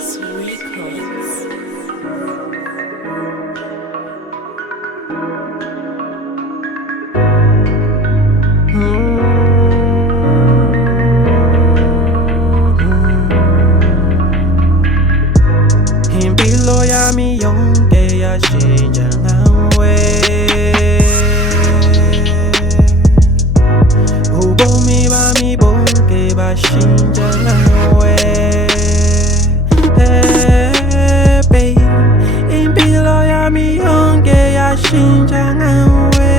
Records. Impilo yami yonke yashintsha ngawe. Ubomi bami bonke bashintsha ngawe. Hey, babe, impilo yami yonke yashintsha ngawe.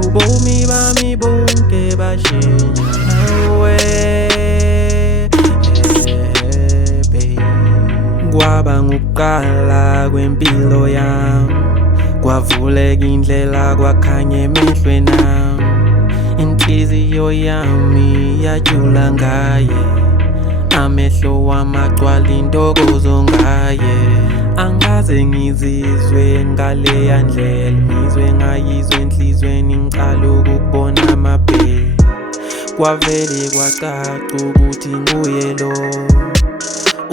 Ubomi bami bonke bashintsha ngawe. Kwaba ngukuqala kwempilo yami, kwavuleka indlela kwakhanya emehlweni ami. Inhliziyo yami yajula ngaye, amehlo wami agcwala intokozo ngaye. Angikaze ngizizwe ngaleya ndlela, ngizwe ngayizwe enhlizweni ngiqala ukukubona amabheki. Kwavele kwacaca ukuthi nguye lo,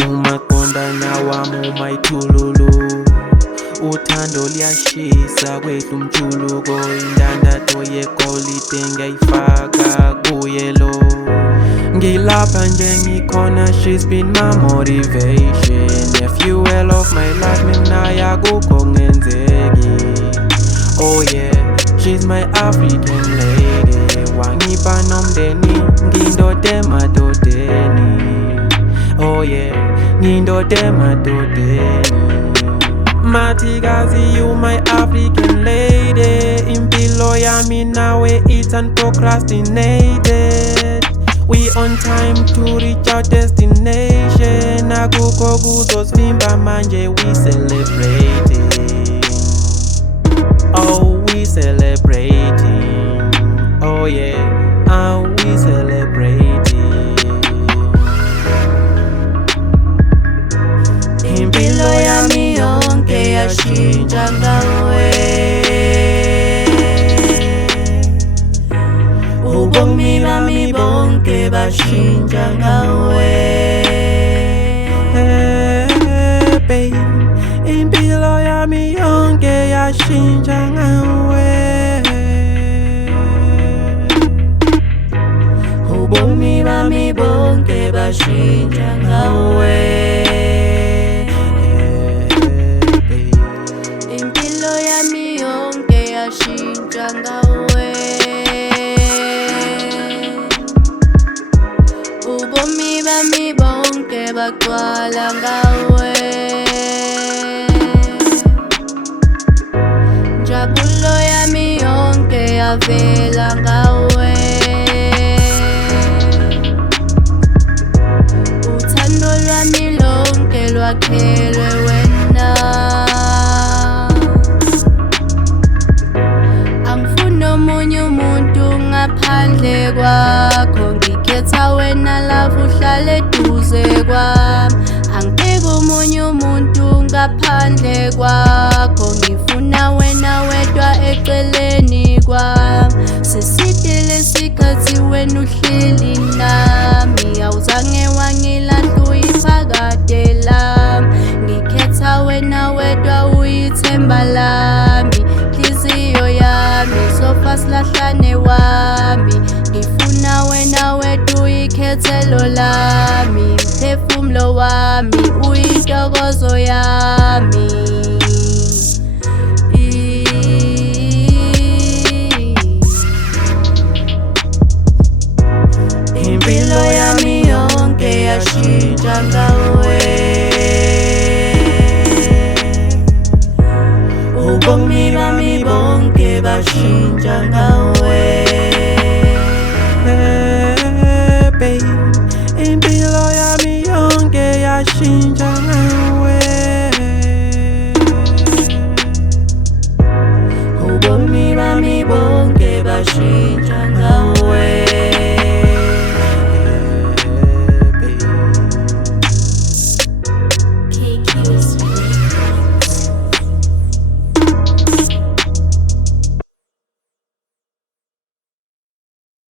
umaqondana wami umayithululu. Uthando liyashisa kwethu umjuluko, indandatho yegolide ngiyayifaka kuye lo. Ngilapha nje ngikhona, she's been my motivation. The fuel of my life, mina yakukho kungenzeki. Oh yeah, she's my African lady. Wangipha nomndeni, ngiyindoda emadodeni. Oh yeah, ngiyindoda emadodeni. Mathikazi, you my African lady. Impilo yami nawe it's unprocrastinated. We on time to reach our destination. Akukho kuzosivimba manje, we celebrating. Oh, we celebrating. Oh yeah, we celebrating. Impilo yami yonke yashintsha ngawe. Ubomi bami bonke bashintsha ngawe. Hey, babe, impilo yami yonke yashintsha ngawe. Ubomi bami bonke bashintsha ngawe. Yashintsha ngawe. Ubomi bami bonke bagcwala ngawe. Injabulo yami yonke yavela ngawe. Uthando lwami lonke lwakhelwe wena. Omunye umuntu ngaphandle kwakho, ngikhetha wena love uhlale eduze kwami. Angibeki omunye umuntu ngaphandle kwakho, ngifuna wena wedwa eceleni kwami. Seside lesikhathi wena uhleli nami, awuzange wangilahla uyiphakade lami. Ngikhetha wena wedwa uyithemba lami, inhliziyo yami sofa silahlane wami. Ngifuna wena wedwa uyikhethelo lami, mphefumulo wami uyintokozo yami. Impilo yami yonke yashintsha ngawe.